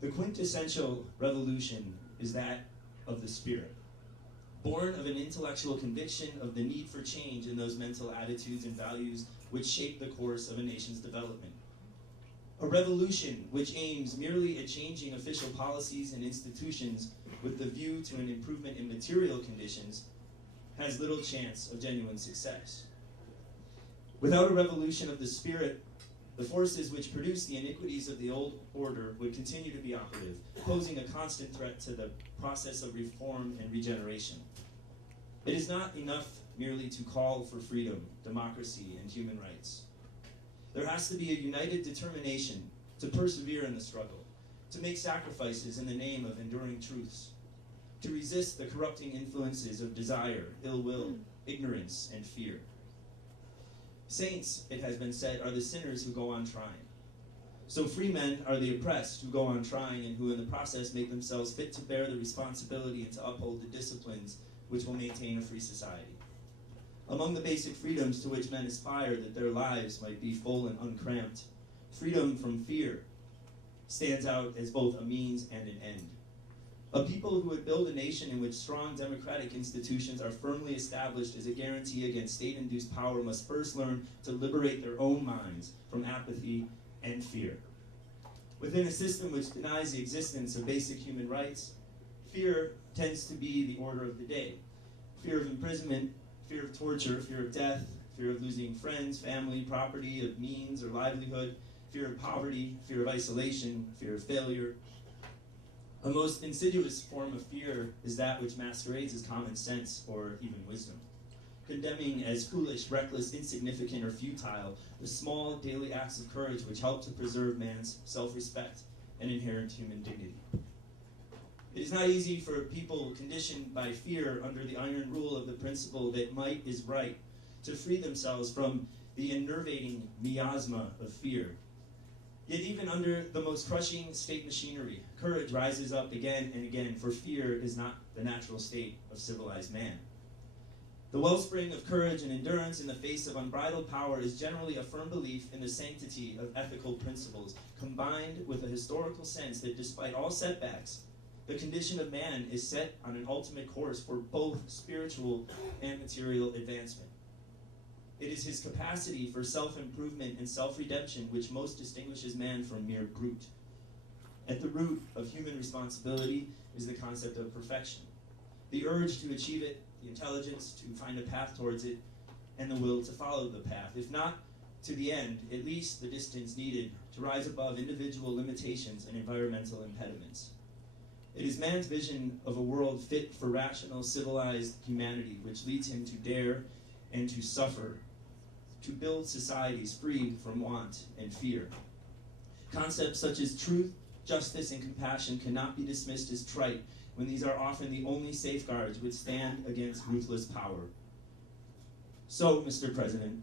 The quintessential revolution is that of the spirit, born of an intellectual conviction of the need for change in those mental attitudes and values which shape the course of a nation's development. A revolution which aims merely at changing official policies and institutions with the view to an improvement in material conditions has little chance of genuine success. Without a revolution of the spirit, the forces which produce the iniquities of the old order would continue to be operative, posing a constant threat to the process of reform and regeneration. It is not enough merely to call for freedom, democracy, and human rights. There has to be a united determination to persevere in the struggle, to make sacrifices in the name of enduring truths, to resist the corrupting influences of desire, ill will, ignorance, and fear. Saints, it has been said, are the sinners who go on trying. So free men are the oppressed who go on trying and who in the process make themselves fit to bear the responsibility and to uphold the disciplines which will maintain a free society. Among the basic freedoms to which men aspire that their lives might be full and uncramped, freedom from fear stands out as both a means and an end. A people who would build a nation in which strong democratic institutions are firmly established as a guarantee against state-induced power must first learn to liberate their own minds from apathy and fear. Within a system which denies the existence of basic human rights, fear tends to be the order of the day. Fear of imprisonment, fear of torture, fear of death, fear of losing friends, family, property, of means or livelihood, fear of poverty, fear of isolation, fear of failure. A most insidious form of fear is that which masquerades as common sense or even wisdom, condemning as foolish, reckless, insignificant, or futile the small daily acts of courage which help to preserve man's self-respect and inherent human dignity. It is not easy for people conditioned by fear under the iron rule of the principle that might is right to free themselves from the enervating miasma of fear. Yet even under the most crushing state machinery, courage rises up again and again, for fear is not the natural state of civilized man. The wellspring of courage and endurance in the face of unbridled power is generally a firm belief in the sanctity of ethical principles, combined with a historical sense that despite all setbacks, the condition of man is set on an ultimate course for both spiritual and material advancement. It is his capacity for self-improvement and self-redemption which most distinguishes man from mere brute. At the root of human responsibility is the concept of perfection, the urge to achieve it, the intelligence to find a path towards it, and the will to follow the path, if not to the end, at least the distance needed to rise above individual limitations and environmental impediments. It is man's vision of a world fit for rational, civilized humanity which leads him to dare and to suffer, to build societies free from want and fear. Concepts such as truth, justice, and compassion cannot be dismissed as trite when these are often the only safeguards which stand against ruthless power. So, Mr. President,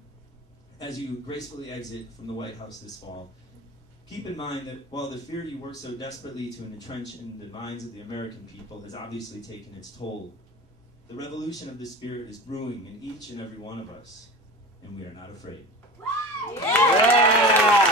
as you gracefully exit from the White House this fall, keep in mind that while the fear you work so desperately to entrench in the minds of the American people has obviously taken its toll, the revolution of the spirit is brewing in each and every one of us, and we are not afraid. Yeah!